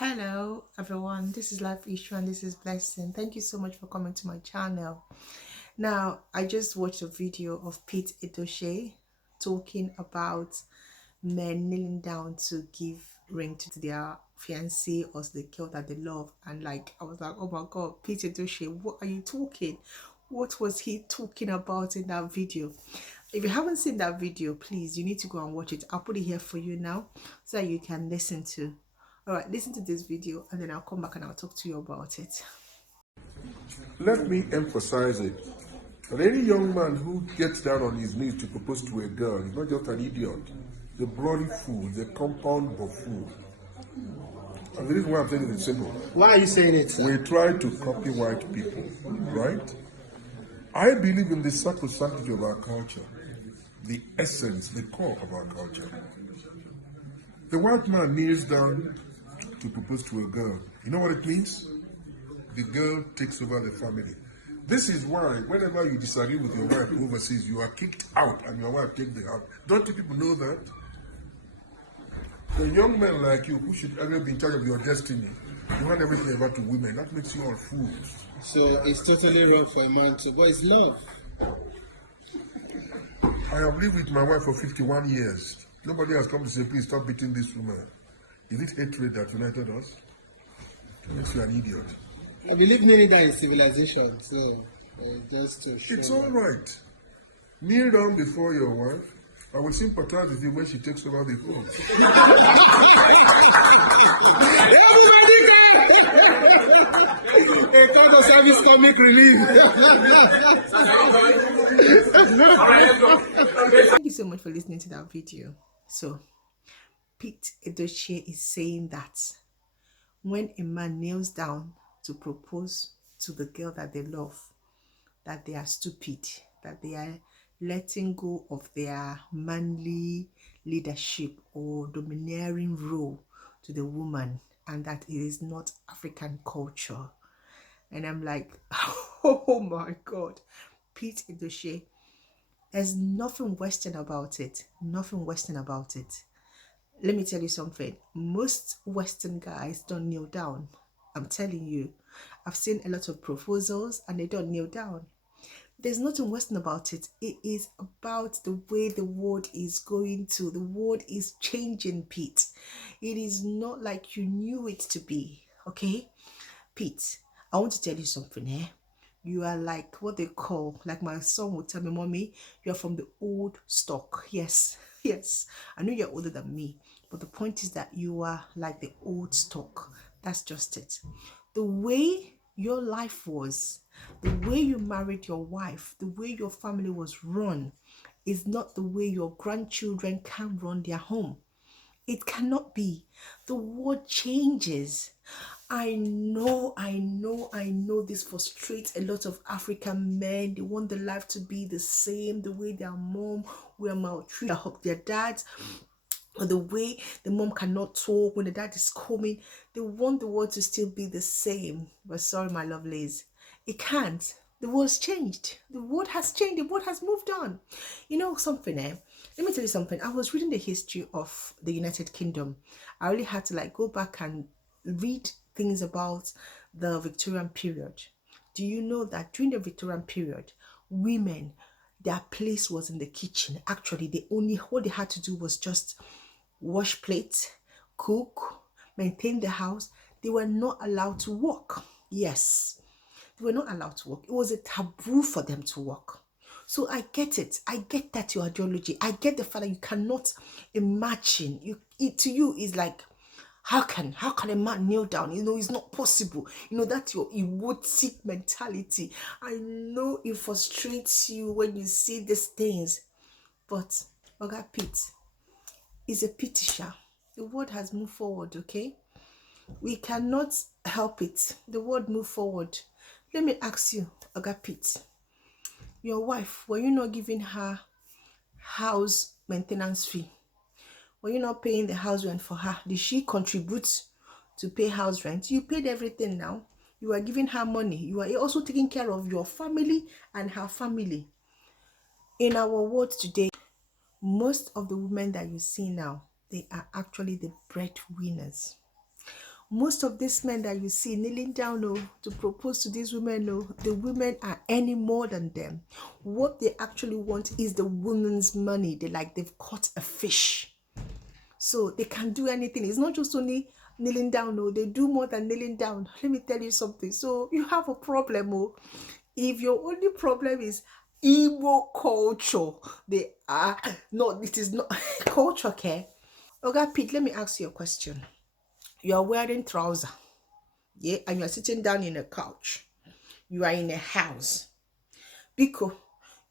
Hello everyone, this is Life Issue and this is Blessing. Thank you so much for coming to my channel. Now, I just watched a video of Yul Edochie talking about men kneeling down to give ring to their fiancé or the girl that they love, and like I was like, oh my god, Yul Edochie, what are you talking? What was he talking about in that video? If you haven't seen that video, please, you need to go and watch it. I'll put it here for you now so that you can listen to. All right, listen to this video and then I'll come back and I'll talk to you about it. Let me emphasize it. That any young man who gets down on his knees to propose to a girl is not just an idiot, the bloody fool, the compound buffoon. And the reason why I'm saying it is simple. Why are you saying it, sir? We try to copy white people, right? I believe in the sacrosanctity of our culture, the essence, the core of our culture. The white man kneels down to propose to a girl. You know what it means? The girl takes over the family. This is why whenever you disagree with your wife overseas, you are kicked out and your wife takes the house. Don't you people know that? The young men like you who should ever be in charge of your destiny, you hand everything over to women. That makes you all fools. So it's totally wrong for a man to, but it's love. I have lived with my wife for 51 years. Nobody has come to say, please stop beating this woman. Is it hatred that united us? It makes you an idiot. I believe nearly that in civilization, so just to show. It's all right. Kneel down before your wife. I will sympathize with you when she takes over the home. A kind of service comic relief. Thank you so much for listening to that video. So, Yul Edochie is saying that when a man kneels down to propose to the girl that they love, that they are stupid, that they are letting go of their manly leadership or domineering role to the woman, and that it is not African culture. And I'm like, oh my god, Yul Edochie, there's nothing Western about it. Nothing Western about it. Let me tell you something. Most Western guys don't kneel down. I'm telling you. I've seen a lot of proposals and they don't kneel down. There's nothing Western about it. It is about the way the world is going to. The world is changing, Pete. It is not like you knew it to be. Okay? Pete, I want to tell you something, eh? You are like what they call, like my son would tell me, mommy, you're from the old stock. Yes, yes. I know you're older than me, but the point is that you are like the old stock. That's just it. The way your life was, the way you married your wife, the way your family was run is not the way your grandchildren can run their home. It cannot be. The world changes. I know this frustrates a lot of African men. They want their life to be the same, the way their mom were maltreated, hug their dads, or the way the mom cannot talk when the dad is coming. They want the world to still be the same. But sorry, my lovelies, it can't. The world's changed. The world has changed. The world has moved on. You know something, eh? Let me tell you something. I was reading the history of the United Kingdom. I really had to like go back and read things about the Victorian period. Do you know that during the Victorian period, women, their place was in the kitchen. Actually, what they had to do was just wash plates, cook, maintain the house. They were not allowed to work. Yes, they were not allowed to work. It was a taboo for them to work. So I get it. I get that your ideology. I get the fact that you cannot imagine. To you is like, how can a man kneel down? You know, it's not possible. You know, that's your erotic mentality. I know it frustrates you when you see these things. But Oga Pete is a pity, sha. The world has moved forward, okay? We cannot help it. The world moved forward. Let me ask you, Oga Pete, your wife, were you not giving her house maintenance fee? Were you not paying the house rent for her? Did she contribute to pay house rent? You paid everything now. You are giving her money. You are also taking care of your family and her family. In our world today, most of the women that you see now, they are actually the breadwinners. Most of these men that you see kneeling down to propose to these women, the women are any more than them. What they actually want is the woman's money. They've caught a fish. So they can do anything. It's not just only kneeling down, no, they do more than kneeling down. Let me tell you something. So you have a problem, if your only problem is Igbo culture, they are no, it is not culture care. Okay, Pete, let me ask you a question. You are wearing trouser, yeah, and you are sitting down in a couch. You are in a house. Because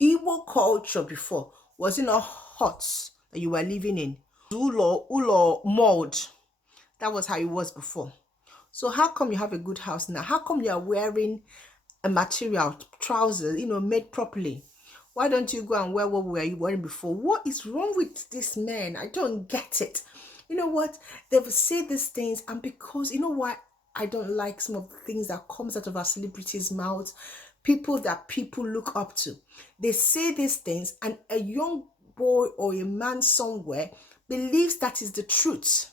Igbo culture before was in a hut that you were living in. Ulo mold. That was how it was before. So how come you have a good house now? How come you are wearing a material trousers, made properly? Why don't you go and wear what were you wearing before? What is wrong with this man? I don't get it. You know what? They've said these things, and because you know why I don't like some of the things that comes out of our celebrities' mouths, people that people look up to. They say these things, and a young boy or a man somewhere believes that is the truth.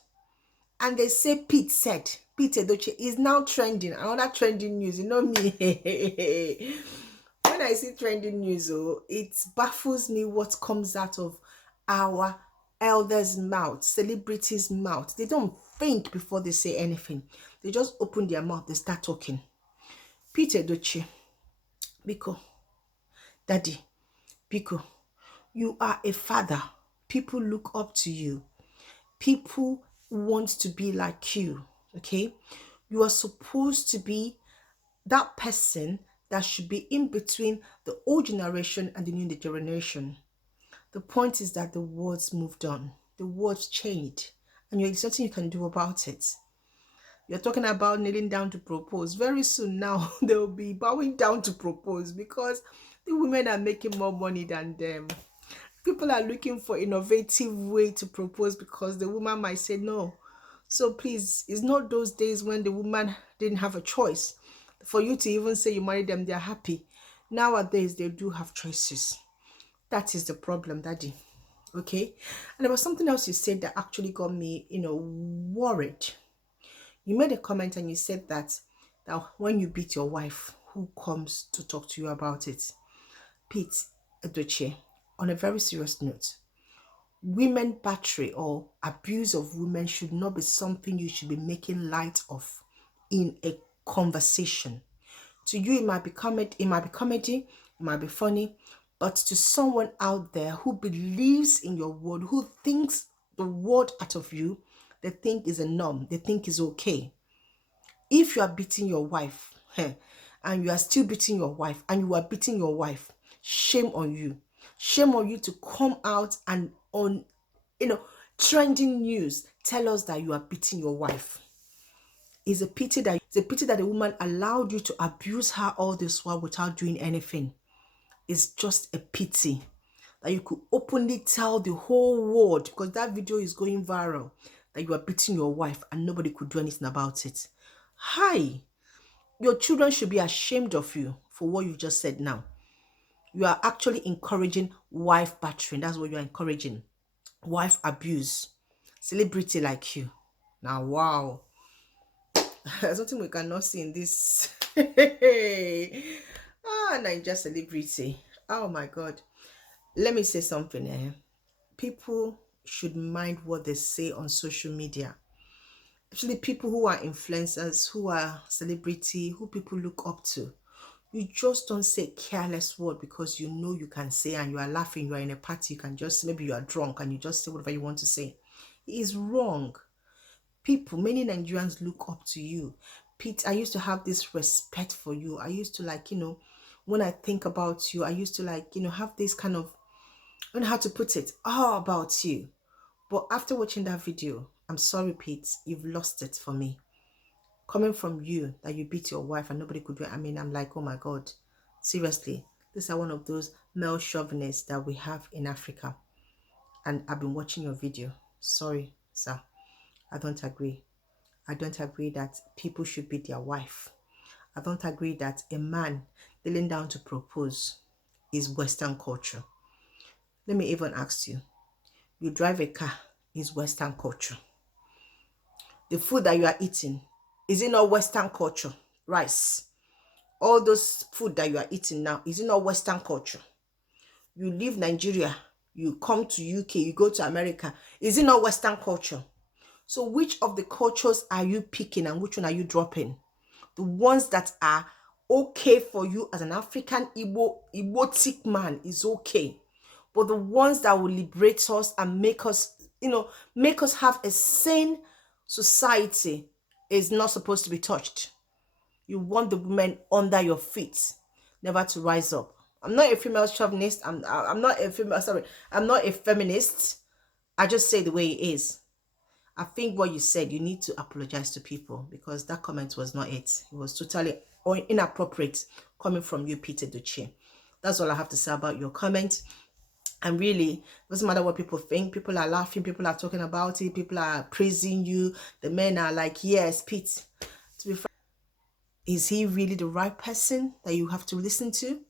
And they say Pete Edochie is now trending. Another trending news. You know me. When I see trending news, it baffles me what comes out of our elders' mouth, celebrities' mouth. They don't think before they say anything. They just open their mouth, they start talking. Pete Edochie, Biko, Daddy, Biko, you are a father. People look up to you. People want to be like you, okay? You are supposed to be that person that should be in between the old generation and the new generation. The point is that the words moved on, the words changed, and there's nothing you can do about it. You're talking about kneeling down to propose. Very soon now, they'll be bowing down to propose because the women are making more money than them. People are looking for innovative way to propose because the woman might say no. So please, it's not those days when the woman didn't have a choice. For you to even say you married them, they're happy. Nowadays, they do have choices. That is the problem, Daddy. Okay? And there was something else you said that actually got me, worried. You made a comment and you said that when you beat your wife, who comes to talk to you about it? Pete Edochie, on a very serious note, women battery or abuse of women should not be something you should be making light of in a conversation. To you, it might be comedy, it might be funny, but to someone out there who believes in your word, who thinks the word out of you, they think is a norm, they think is okay. If you are beating your wife, and you are still beating your wife, and you are beating your wife, shame on you. Shame on you to come out and on, trending news, tell us that you are beating your wife. It's a pity that the woman allowed you to abuse her all this while without doing anything. It's just a pity that you could openly tell the whole world, because that video is going viral, that you are beating your wife and nobody could do anything about it. Hi, your children should be ashamed of you for what you've just said now. You are actually encouraging wife battering. That's what you're encouraging. Wife abuse. Celebrity like you. Now, wow. There's something we cannot see in this. Niger celebrity. Oh my God. Let me say something. People should mind what they say on social media. Actually, people who are influencers, who are celebrity, who people look up to. You just don't say careless word because you know you can say, and you are laughing, you are in a party, you can just, maybe you are drunk and you just say whatever you want to say. It is wrong. People, many Nigerians look up to you. Pete, I used to have this respect for you. I used to when I think about you, I used to have this kind of, I don't know how to put it, all about you. But after watching that video, I'm sorry, Pete, you've lost it for me. Coming from you, that you beat your wife and nobody could do it. I mean, I'm like, oh my God, seriously, these are one of those male chauvinists that we have in Africa. And I've been watching your video. Sorry, sir. I don't agree. I don't agree that people should beat their wife. I don't agree that a man kneeling down to propose is Western culture. Let me even ask you. You drive a car is Western culture. The food that you are eating Is it not Western culture? Rice, all those food that you are eating now, is it not Western culture? You leave Nigeria, you come to UK, you go to America, is it not Western culture? So which of the cultures are you picking and which one are you dropping? The ones that are okay for you as an African Igbotic man is okay. But the ones that will liberate us and make us, make us have a sane society is not supposed to be touched. You want the women under your feet, never to rise up. I'm not a female chauvinist. I'm not a female, sorry, I'm not a feminist. I just say the way it is. I think what you said, you need to apologize to people because that comment was not it. It was totally inappropriate coming from you, Peter Edochie. That's all I have to say about your comment. And really, it doesn't matter what people think. People are laughing. People are talking about it. People are praising you. The men are like, yes, Pete. To be frank, is he really the right person that you have to listen to?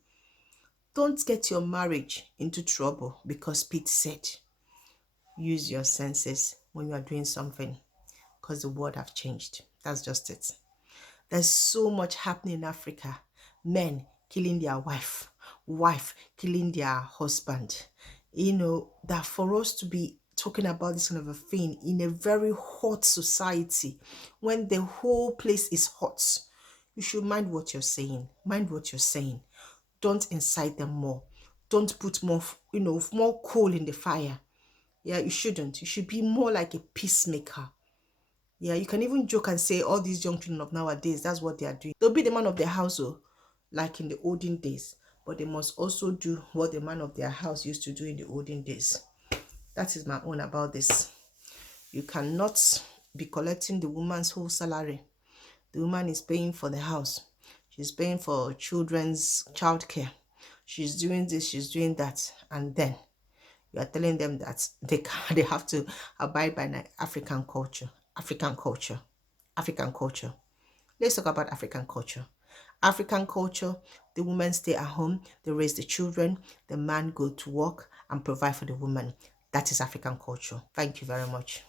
Don't get your marriage into trouble because Pete said. Use your senses when you are doing something because the world have changed. That's just it. There's so much happening in Africa. Men killing their wife killing their husband. That for us to be talking about this kind of a thing in a very hot society, when the whole place is hot, you should mind what you're saying. Mind what you're saying. Don't incite them more. Don't put more, more coal in the fire. Yeah, you shouldn't. You should be more like a peacemaker. Yeah, you can even joke and say all these young children of nowadays, that's what they are doing. They'll be the man of their household, like in the olden days, but they must also do what the man of their house used to do in the olden days. That is my own about this. You cannot be collecting the woman's whole salary. The woman is paying for the house. She's paying for children's childcare. She's doing this, she's doing that, and then you are telling them that they have to abide by African culture. African culture. African culture. Let's talk about African culture. African culture, the women stay at home, they raise the children, the man go to work and provide for the woman. That is African culture. Thank you very much.